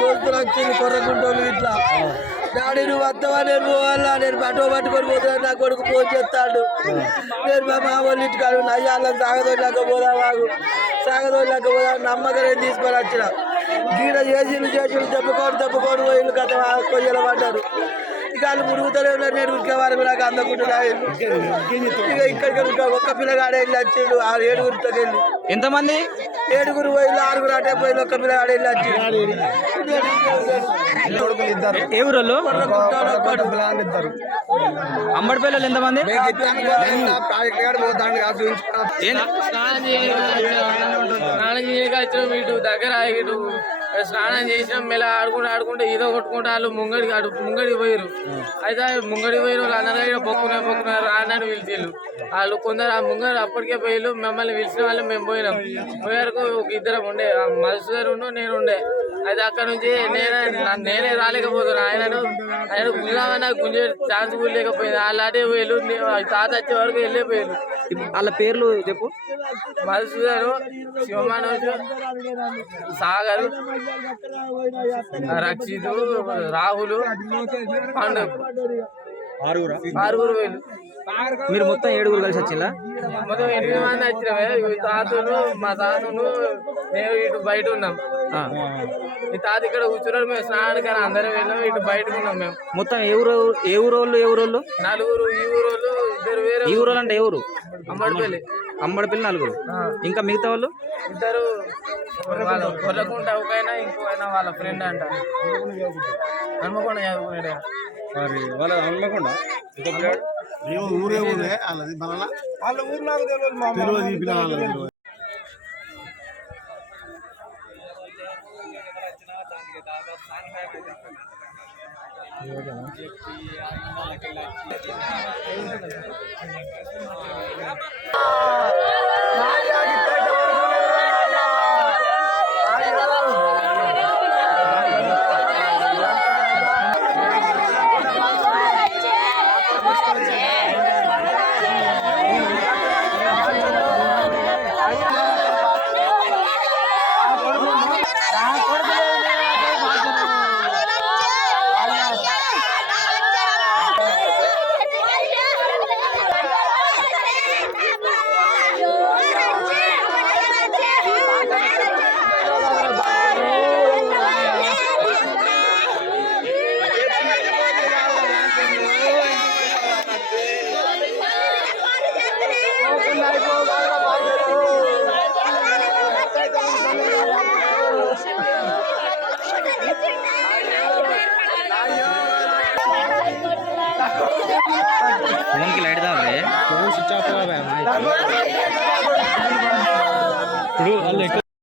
దోస్తులు కొర్రకుంటోళ్ళు ఇట్లా. డాడీ నువ్వు వస్తావా నేను పోవాలా? నేను బట్టో పట్టుకొని పోతున్నాను నా కొడుకు ఫోన్ చేస్తాడు. నేను మా మామూలు ఇట్టుకాడు ఇంటికాడు అయ్యాలని సాగదోళ్ళక పోదా వాగు సాగదోళ్ళక పోదా నమ్మకం నేను తీసుకొని వచ్చిన. గీడ చేసి చేసి దెబ్బకోడు దెబ్బకోడు పోయి కథ కొయ్యలు పడ్డారు. ఇక వాళ్ళు మురుగుతూనే ఉన్నారు. నేను ఉరికే వారు నాకు అందకుండా ఇక ఇక్కడికి ఇంకా ఒక్క పిల్లగాడే వెళ్ళి వచ్చిండు ఆ ఏడుగురితో వెళ్ళి. ఎంతమంది? ఏడుగురు పోయిలు ఆరుగురు అటే పోయిలు ఒక్క పిల్లగాడే వెళ్ళి వచ్చిండు ఏ ఊరోళ్ళు అంబడి పిల్లలు ఎంతమంది? స్నానం ఇటు దగ్గర ఇటు స్నానం చేసినాం మెల్ల ఆడుకుంటూ ఆడుకుంటూ ఈదో కొట్టుకుంటూ వాళ్ళు ముంగడికి ఆడు ముంగడికి పోయారు అయితే ముంగడి ముంగడికి పోయారు అందరూ ఇక్కడ పొక్కునే పొక్కున రానని పిలిచిళ్ళు వాళ్ళు కొందరు ఆ ముంగడు అప్పటికే పోయిళ్ళు మమ్మల్ని పిలిచిన వాళ్ళు మేము పోయినాం. పోయేరకు ఒక ఇద్దరం ఉండే ఆ గారు ఉండు నేను ఉండే. అయితే అక్కడ నుంచి నేనే నేనే రాలేకపోతున్నా. ఆయనను ఆయన గుంజామన్నా గుంజే ఛాన్స్ కూడా లేకపోయింది. వాళ్ళు అటే పోయారు తాత వచ్చే వరకు వెళ్ళిపోయారు వాళ్ళ పేర్లు చెప్పు. మధుసూదను శివమానోజు సాగర్ రక్షితు రాహుల్ పండు ఆరుగురు? వేలు. మీరు మొత్తం ఏడుగురు కలిసి వచ్చిందా మొత్తం ఎనిమిది మంది వచ్చినవే ఈ తాతను మా తాతను నేను ఇటు బయట ఉన్నాం. ఈ తాత ఇక్కడ కూర్చున్నాడు మేము స్నానానికి అందరం వెళ్ళాం ఇటు బయటకు ఉన్నాం మేము. మొత్తం ఏ ఊరు ఏ ఊరోళ్ళు ఏ ఊరోళ్ళు? నలుగురు ఈ ఊరోళ్ళు ఈ ఊరోళ్ళు అంటే ఊరు అమ్మడిపల్లి అంబడిపల్లి నలుగురు. ఇంకా మిగతా వాళ్ళు? ఇద్దరు గొర్రెకుంట ఒకైనా ఇంకో వాళ్ళ ఫ్రెండ్ అంట. హనుమకొండ చదువుకున్నాడు ఊరే ఊరే వాళ్ళది మళ్ళా వాళ్ళ ఊరు నాకు తెలియదు ये क्या है ఈ పిల్లలు తెలియదు ఫోన్కి లైట్ దావే ఇప్పుడు వాళ్ళు ఎక్కువ